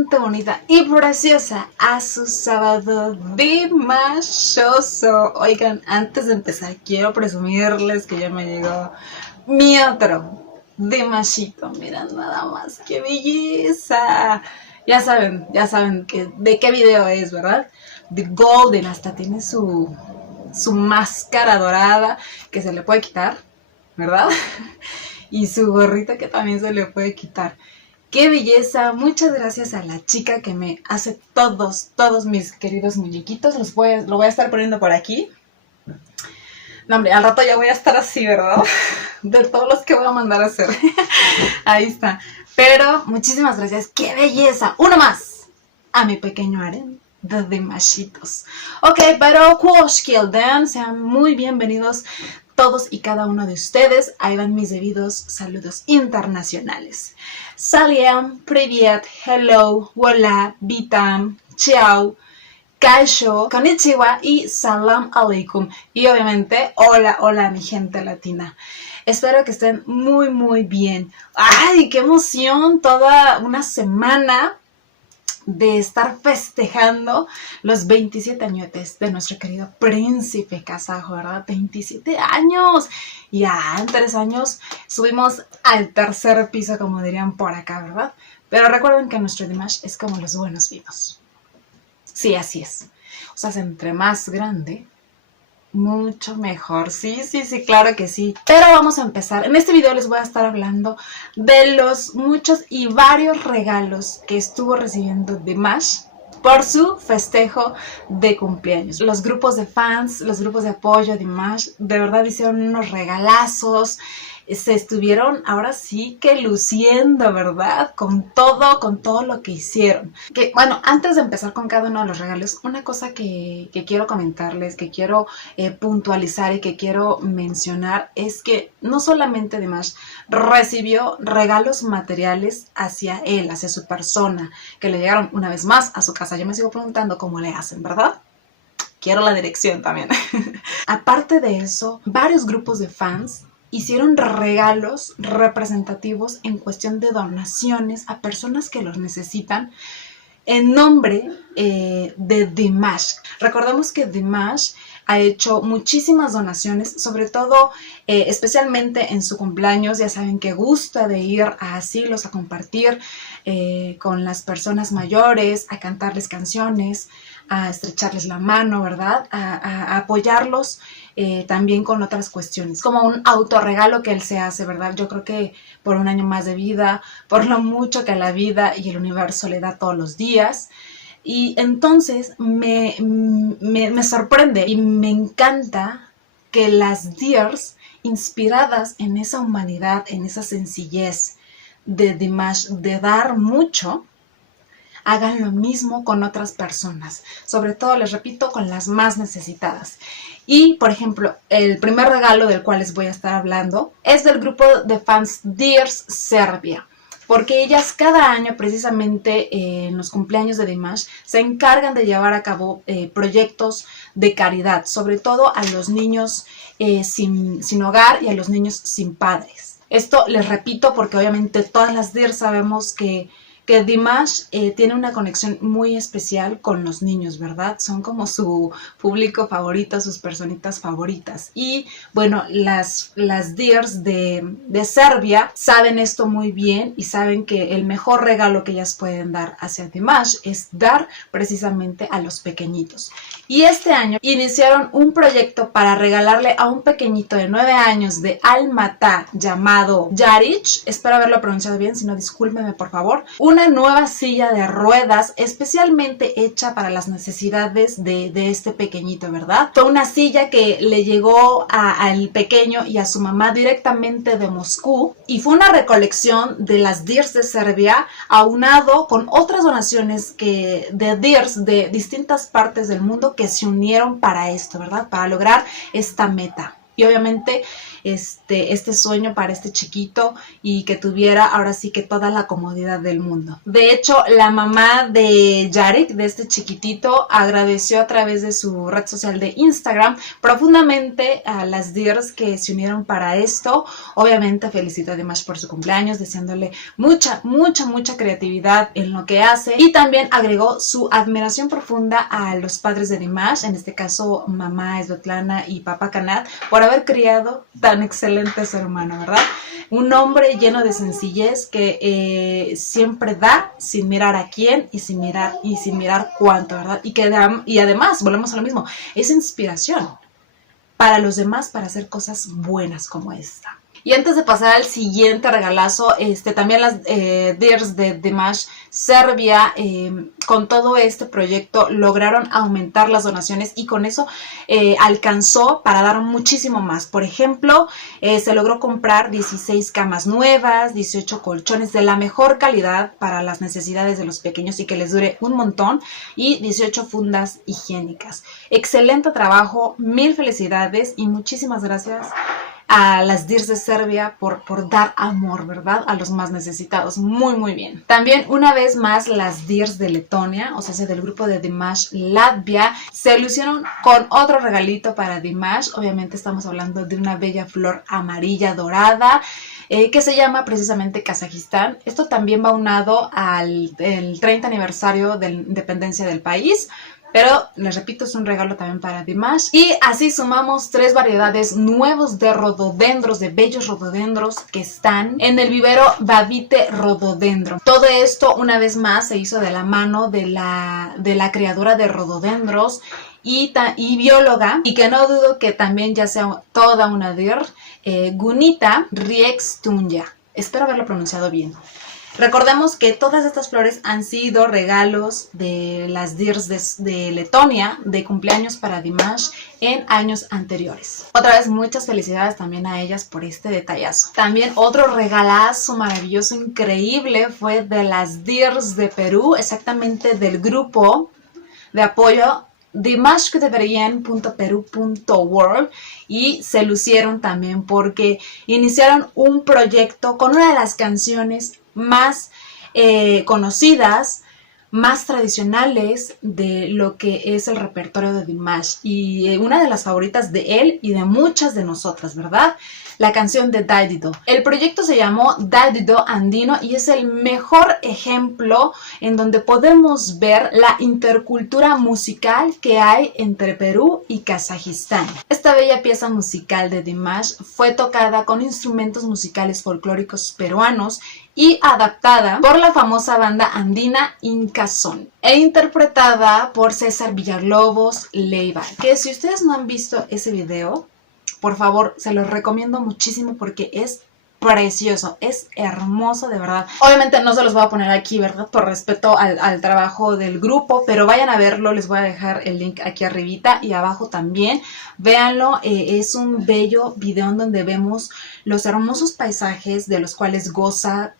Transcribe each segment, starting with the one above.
bastante bonita y preciosa a su sábado dimashoso. Oigan, antes de empezar quiero presumirles que ya me llegó mi otro dimashito. Miren nada más, qué belleza. Ya saben de qué video es, ¿verdad? The Golden, hasta tiene su máscara dorada que se le puede quitar, ¿verdad? Y su gorrita que también se le puede quitar. ¡Qué belleza! Muchas gracias a la chica que me hace todos mis queridos muñequitos. Lo voy a estar poniendo por aquí. No, hombre, al rato ya voy a estar así, ¿verdad? De todos los que voy a mandar a hacer. Ahí está. Pero muchísimas gracias. ¡Qué belleza! Uno más a mi pequeño Aren de Dimashitos. Ok, pero Kuoshkilden, sean muy bienvenidos todos y cada uno de ustedes. Ahí van mis debidos saludos internacionales. Saliem, привет, hello, hola, vitam, ciao, kaisho, konnichiwa y salam aleikum. Y obviamente, hola mi gente latina. Espero que estén muy bien. ¡Ay, qué emoción! Toda una semana de estar festejando los 27 añotes de nuestro querido príncipe kazajo, ¿verdad? 27 años. Ya en 3 años subimos al tercer piso, como dirían por acá, ¿verdad? Pero recuerden que nuestro Dimash es como los buenos vinos. Sí, así es. O sea, entre más grande, mucho mejor. Sí, claro que sí. Pero vamos a empezar. En este video les voy a estar hablando de los muchos y varios regalos que estuvo recibiendo Dimash por su festejo de cumpleaños. Los grupos de fans, los grupos de apoyo de Dimash, de verdad hicieron unos regalazos. Se estuvieron ahora sí que luciendo, ¿verdad? Con todo lo que hicieron. Que, bueno, antes de empezar con cada uno de los regalos, una cosa que quiero comentarles, que quiero puntualizar y que quiero mencionar es que no solamente Dimash recibió regalos materiales hacia él, hacia su persona, que le llegaron una vez más a su casa. Yo me sigo preguntando cómo le hacen, ¿verdad? Quiero la dirección también. Aparte de eso, varios grupos de fans hicieron regalos representativos en cuestión de donaciones a personas que los necesitan en nombre de Dimash. Recordemos que Dimash ha hecho muchísimas donaciones, sobre todo, especialmente en su cumpleaños. Ya saben que gusta de ir a asilos a compartir con las personas mayores, a cantarles canciones, a estrecharles la mano, ¿verdad? A apoyarlos también con otras cuestiones, como un autorregalo que él se hace, ¿verdad? Yo creo que por un año más de vida, por lo mucho que la vida y el universo le da todos los días. Y entonces me sorprende y me encanta que las Dears, inspiradas en esa humanidad, en esa sencillez de Dimash, de dar mucho, hagan lo mismo con otras personas, sobre todo, les repito, con las más necesitadas. Y, por ejemplo, el primer regalo del cual les voy a estar hablando es del grupo de fans Dears Serbia, porque ellas cada año, precisamente en los cumpleaños de Dimash, se encargan de llevar a cabo proyectos de caridad, sobre todo a los niños sin hogar y a los niños sin padres. Esto les repito porque obviamente todas las Dears sabemos que Dimash tiene una conexión muy especial con los niños, ¿verdad? Son como su público favorito, sus personitas favoritas. Y bueno, las Dears de Serbia saben esto muy bien y saben que el mejor regalo que ellas pueden dar hacia Dimash es dar precisamente a los pequeñitos. Y este año iniciaron un proyecto para regalarle a un pequeñito de 9 años de Almatá llamado Yarich, espero haberlo pronunciado bien, si no discúlpenme por favor, una nueva silla de ruedas especialmente hecha para las necesidades de este pequeñito, ¿verdad? Fue una silla que le llegó al pequeño y a su mamá directamente de Moscú y fue una recolección de las Dears de Serbia aunado con otras donaciones de Dears de distintas partes del mundo que se unieron para esto, ¿verdad? Para lograr esta meta. Y obviamente este sueño para este chiquito y que tuviera ahora sí que toda la comodidad del mundo. De hecho, la mamá de Yarek, de este chiquitito, agradeció a través de su red social de Instagram profundamente a las Dears que se unieron para esto. Obviamente felicitó a Dimash por su cumpleaños, deseándole mucha creatividad en lo que hace, y también agregó su admiración profunda a los padres de Dimash, en este caso mamá Svetlana y papá Kanat, por haber criado tan excelente ser humano, ¿verdad? Un hombre lleno de sencillez que siempre da sin mirar a quién y sin mirar cuánto, ¿verdad? Y además, volvemos a lo mismo, es inspiración para los demás para hacer cosas buenas como esta. Y antes de pasar al siguiente regalazo, también las Dears de Dimash Serbia, con todo este proyecto lograron aumentar las donaciones y con eso alcanzó para dar muchísimo más. Por ejemplo, se logró comprar 16 camas nuevas, 18 colchones de la mejor calidad para las necesidades de los pequeños y que les dure un montón, y 18 fundas higiénicas. Excelente trabajo, mil felicidades y muchísimas gracias a las Dears de Serbia por dar amor, ¿verdad? A los más necesitados. Muy bien. También una vez más las Dears de Letonia, o sea, del grupo de Dimash Latvia, se lucieron con otro regalito para Dimash. Obviamente estamos hablando de una bella flor amarilla dorada, que se llama precisamente Kazajistán. Esto también va unado al 30 aniversario de la independencia del país. Pero, les repito, es un regalo también para Dimash. Y así sumamos 3 variedades nuevos de rododendros, de bellos rododendros que están en el vivero Babite Rododendro. Todo esto, una vez más, se hizo de la mano de la criadora de rododendros y bióloga, y que no dudo que también ya sea toda una Dear, Gunita Riekstunya. Espero haberlo pronunciado bien. Recordemos que todas estas flores han sido regalos de las Dears de Letonia de cumpleaños para Dimash en años anteriores. Otra vez muchas felicidades también a ellas por este detallazo. También otro regalazo maravilloso, increíble, fue de las Dears de Perú, exactamente del grupo de apoyo dimashkudeberien.peru.world, y se lucieron también porque iniciaron un proyecto con una de las canciones más conocidas, más tradicionales de lo que es el repertorio de Dimash, y una de las favoritas de él y de muchas de nosotras, ¿verdad? La canción de Daidido. El proyecto se llamó Daidido Andino y es el mejor ejemplo en donde podemos ver la intercultura musical que hay entre Perú y Kazajistán. Esta bella pieza musical de Dimash fue tocada con instrumentos musicales folclóricos peruanos y adaptada por la famosa banda andina Incazón e interpretada por César Villalobos Leiva, que si ustedes no han visto ese video, por favor, se los recomiendo muchísimo porque es precioso, es hermoso, de verdad. Obviamente no se los voy a poner aquí, ¿verdad? Por respeto al trabajo del grupo, pero vayan a verlo, les voy a dejar el link aquí arribita y abajo también. Véanlo, es un bello video en donde vemos los hermosos paisajes de los cuales goza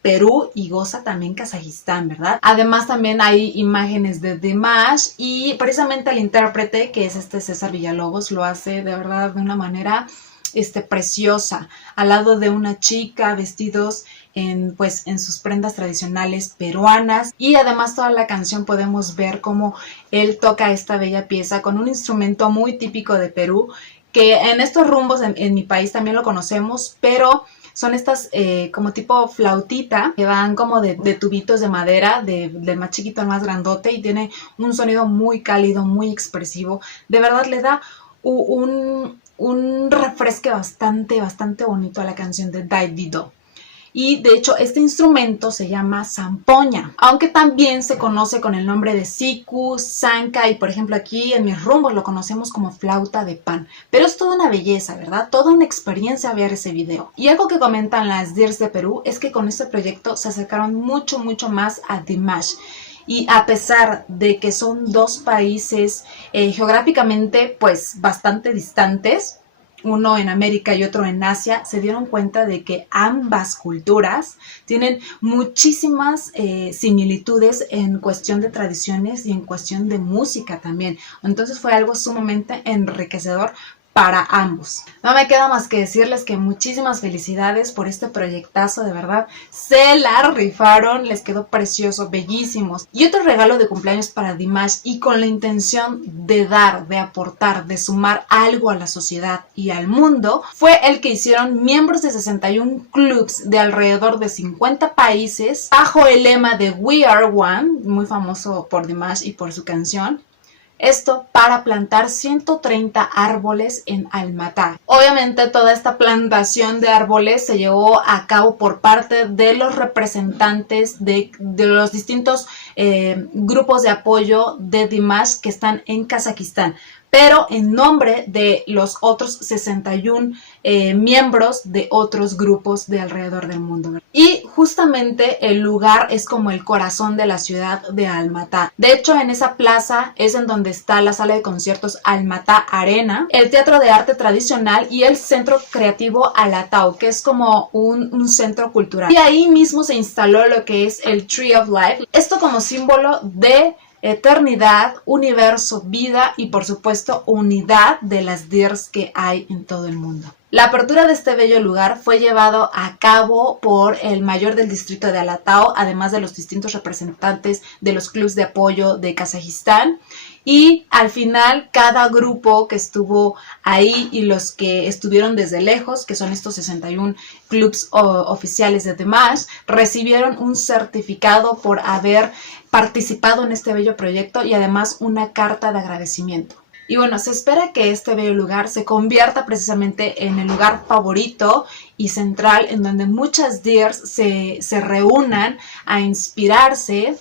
Perú y goza también Kazajistán, ¿verdad? Además también hay imágenes de Dimash y precisamente el intérprete, que es César Villalobos, lo hace de verdad de una manera preciosa, al lado de una chica, vestidos en sus prendas tradicionales peruanas, y además toda la canción podemos ver cómo él toca esta bella pieza con un instrumento muy típico de Perú, que en estos rumbos en mi país también lo conocemos, pero son estas como tipo flautita, que van como de tubitos de madera, del más chiquito al más grandote, y tiene un sonido muy cálido, muy expresivo. De verdad le da un refresque bastante bonito a la canción de Daidido. Y de hecho este instrumento se llama zampoña, aunque también se conoce con el nombre de siku, zanca, y por ejemplo aquí en mis rumbos lo conocemos como flauta de pan. Pero es toda una belleza, ¿verdad? Toda una experiencia ver ese video. Y algo que comentan las Dears de Perú es que con este proyecto se acercaron mucho más a Dimash. Y a pesar de que son dos países geográficamente bastante distantes, uno en América y otro en Asia, se dieron cuenta de que ambas culturas tienen muchísimas similitudes en cuestión de tradiciones y en cuestión de música también. Entonces fue algo sumamente enriquecedor para ambos. No me queda más que decirles que muchísimas felicidades por este proyectazo, de verdad, se la rifaron, les quedó precioso, bellísimos. Y otro regalo de cumpleaños para Dimash, y con la intención de dar, de aportar, de sumar algo a la sociedad y al mundo, fue el que hicieron miembros de 61 clubs de alrededor de 50 países bajo el lema de We Are One, muy famoso por Dimash y por su canción. Esto para plantar 130 árboles en Almatá. Obviamente toda esta plantación de árboles se llevó a cabo por parte de los representantes de los distintos grupos de apoyo de Dimash que están en Kazajistán, pero en nombre de los otros 61 miembros de otros grupos de alrededor del mundo. Y justamente el lugar es como el corazón de la ciudad de Almatá. De hecho, en esa plaza es en donde está la sala de conciertos Almatá Arena, el teatro de arte tradicional y el centro creativo Alatau, que es como un centro cultural. Y ahí mismo se instaló lo que es el Tree of Life, esto como símbolo de eternidad, universo, vida y por supuesto unidad de las DIRs que hay en todo el mundo. La apertura de este bello lugar fue llevado a cabo por el mayor del distrito de Alatau, además de los distintos representantes de los clubes de apoyo de Kazajistán. Y al final cada grupo que estuvo ahí y los que estuvieron desde lejos, que son estos 61 clubs oficiales de Dimash, recibieron un certificado por haber participado en este bello proyecto y además una carta de agradecimiento. Y bueno, se espera que este bello lugar se convierta precisamente en el lugar favorito y central en donde muchas DIRs se reúnan a inspirarse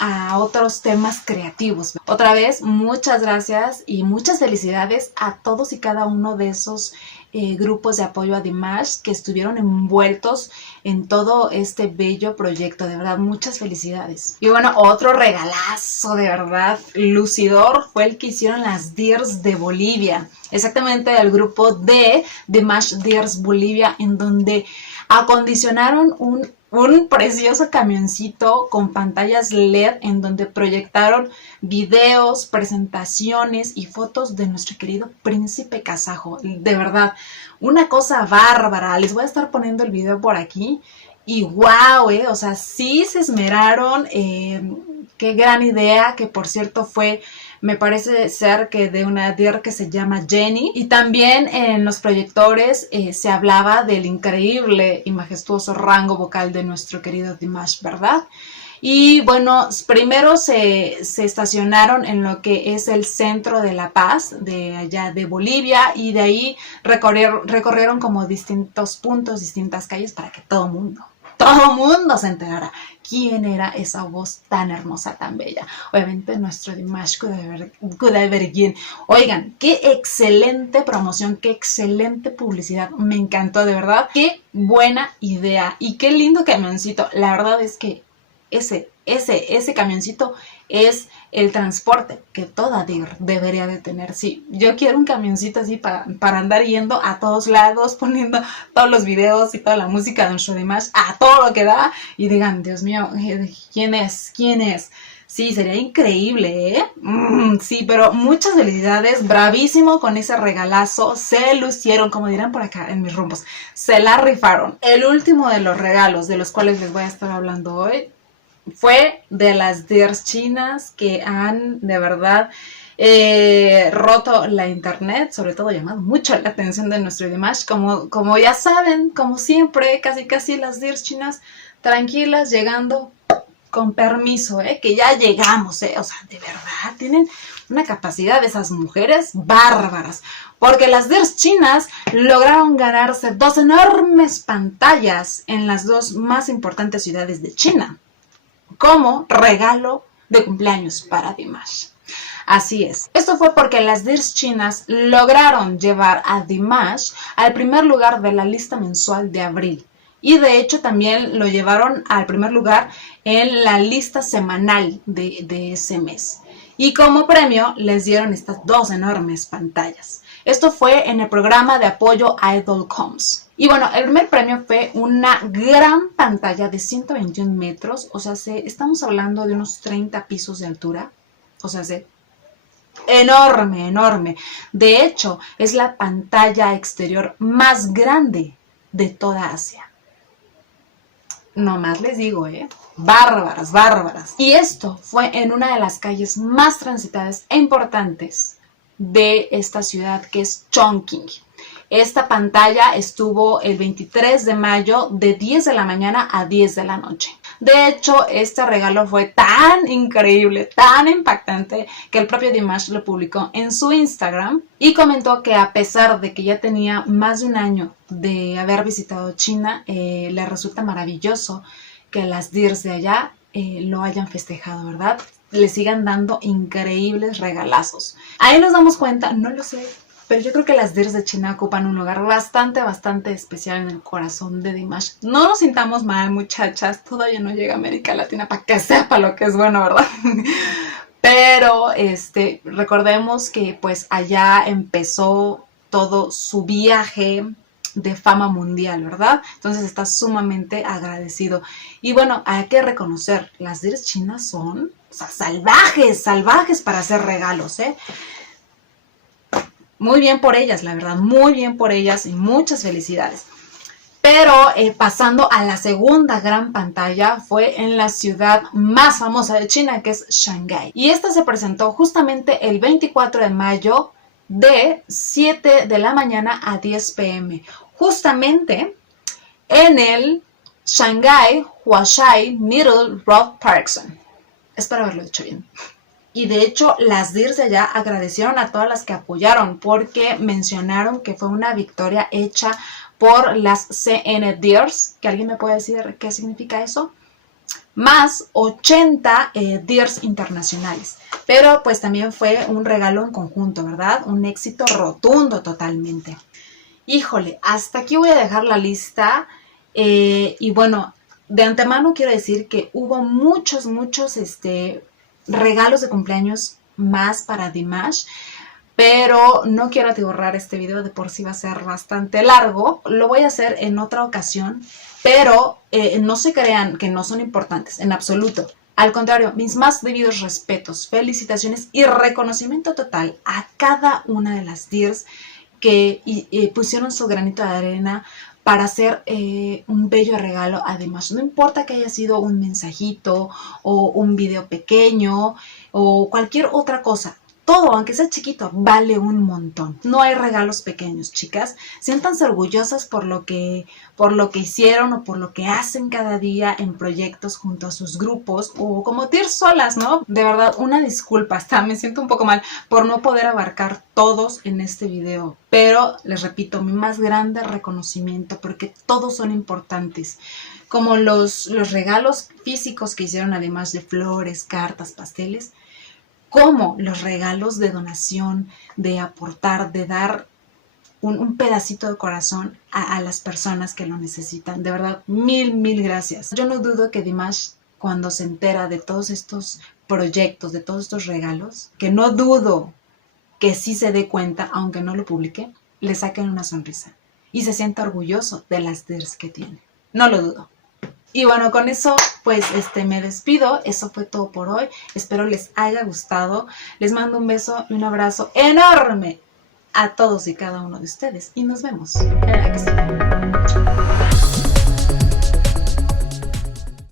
a otros temas creativos. Otra vez, muchas gracias y muchas felicidades a todos y cada uno de esos grupos de apoyo a Dimash que estuvieron envueltos en todo este bello proyecto. De verdad, muchas felicidades. Y bueno, otro regalazo de verdad lucidor fue el que hicieron las DIRs de Bolivia. Exactamente el grupo de Dimash DIRs Bolivia, en donde acondicionaron un precioso camioncito con pantallas LED en donde proyectaron videos, presentaciones y fotos de nuestro querido príncipe kazajo. De verdad, una cosa bárbara. Les voy a estar poniendo el video por aquí. Y wow, o sea, sí se esmeraron. Qué gran idea, que por cierto fue, me parece ser que de una DIR que se llama Jenny. Y también en los proyectores se hablaba del increíble y majestuoso rango vocal de nuestro querido Dimash, ¿verdad? Y bueno, primero se estacionaron en lo que es el centro de La Paz, de allá de Bolivia, y de ahí recorrieron como distintos puntos, distintas calles para que todo mundo se enterara quién era esa voz tan hermosa, tan bella. Obviamente nuestro Dimash Kudaibergen. Oigan, qué excelente promoción, qué excelente publicidad. Me encantó, de verdad. Qué buena idea y qué lindo camioncito. La verdad es que ese camioncito es el transporte que toda DIR debería de tener. Sí, yo quiero un camioncito así para andar yendo a todos lados, poniendo todos los videos y toda la música de nuestro Dimash a todo lo que da y digan, Dios mío, ¿quién es? ¿Quién es? Sí, sería increíble, ¿eh? Sí, pero muchas felicidades, bravísimo con ese regalazo, se lucieron, como dirán por acá en mis rumbos, se la rifaron. El último de los regalos de los cuales les voy a estar hablando hoy fue de las DIRs chinas que han de verdad roto la internet, sobre todo llamado mucho la atención de nuestro Dimash. Como ya saben, como siempre, casi las DIRs chinas tranquilas, llegando con permiso, que ya llegamos, o sea, de verdad tienen una capacidad de esas mujeres bárbaras, porque las DIRs chinas lograron ganarse 2 enormes pantallas en las 2 más importantes ciudades de China como regalo de cumpleaños para Dimash. Así es. Esto fue porque las DIRs chinas lograron llevar a Dimash al primer lugar de la lista mensual de abril. Y de hecho también lo llevaron al primer lugar en la lista semanal de ese mes. Y como premio les dieron estas 2 enormes pantallas. Esto fue en el programa de apoyo Idolcoms. Y bueno, el primer premio fue una gran pantalla de 121 metros. O sea, estamos hablando de unos 30 pisos de altura. O sea, enorme, enorme. De hecho, es la pantalla exterior más grande de toda Asia. No más les digo, bárbaras, bárbaras. Y esto fue en una de las calles más transitadas e importantes de esta ciudad, que es Chongqing. Esta pantalla estuvo el 23 de mayo de 10 de la mañana a 10 de la noche. De hecho, este regalo fue tan increíble, tan impactante, que el propio Dimash lo publicó en su Instagram y comentó que a pesar de que ya tenía más de un año de haber visitado China, le resulta maravilloso que las DIRs de allá lo hayan festejado, ¿verdad? Le sigan dando increíbles regalazos. Ahí nos damos cuenta, no lo sé, pero yo creo que las DIRs de China ocupan un lugar bastante especial en el corazón de Dimash. No nos sintamos mal, muchachas, todavía no llega a América Latina para que sepa lo que es bueno, ¿verdad? Pero recordemos que pues allá empezó todo su viaje de fama mundial, ¿verdad? Entonces está sumamente agradecido. Y bueno, hay que reconocer, las DIRs chinas son, o sea, salvajes para hacer regalos, Muy bien por ellas, la verdad, muy bien por ellas y muchas felicidades. Pero pasando a la segunda gran pantalla, fue en la ciudad más famosa de China, que es Shanghái. Y esta se presentó justamente el 24 de mayo de 7 de la mañana a 10 p.m. Justamente en el Shanghai Huaishai Middle Road Parkson. Espero haberlo dicho bien. Y de hecho, las DIRs de allá agradecieron a todas las que apoyaron porque mencionaron que fue una victoria hecha por las CNDIRs, que alguien me puede decir qué significa eso, más 80 DIRs internacionales. Pero pues también fue un regalo en conjunto, ¿verdad? Un éxito rotundo totalmente. Híjole, hasta aquí voy a dejar la lista y bueno, de antemano quiero decir que hubo muchos regalos de cumpleaños más para Dimash, pero no quiero atiborrar este video, de por sí va a ser bastante largo. Lo voy a hacer en otra ocasión, pero no se crean que no son importantes, en absoluto. Al contrario, mis más debidos respetos, felicitaciones y reconocimiento total a cada una de las DIRs que pusieron su granito de arena para hacer un bello regalo. Además, no importa que haya sido un mensajito o un video pequeño o cualquier otra cosa, todo, aunque sea chiquito, vale un montón. No hay regalos pequeños, chicas. Siéntanse orgullosas por lo que hicieron o por lo que hacen cada día en proyectos junto a sus grupos o como DIRs solas, ¿no? De verdad, una disculpa, hasta me siento un poco mal por no poder abarcar todos en este video. Pero, les repito, mi más grande reconocimiento porque todos son importantes. Como los regalos físicos que hicieron, además de flores, cartas, pasteles, como los regalos de donación, de aportar, de dar un pedacito de corazón a las personas que lo necesitan. De verdad, mil gracias. Yo no dudo que Dimash, cuando se entera de todos estos proyectos, de todos estos regalos, que no dudo que sí se dé cuenta, aunque no lo publique, le saquen una sonrisa y se sienta orgulloso de las DIRs que tiene. No lo dudo. Y bueno, con eso pues me despido. Eso fue todo por hoy. Espero les haya gustado. Les mando un beso y un abrazo enorme a todos y cada uno de ustedes. Y nos vemos en la que sigue.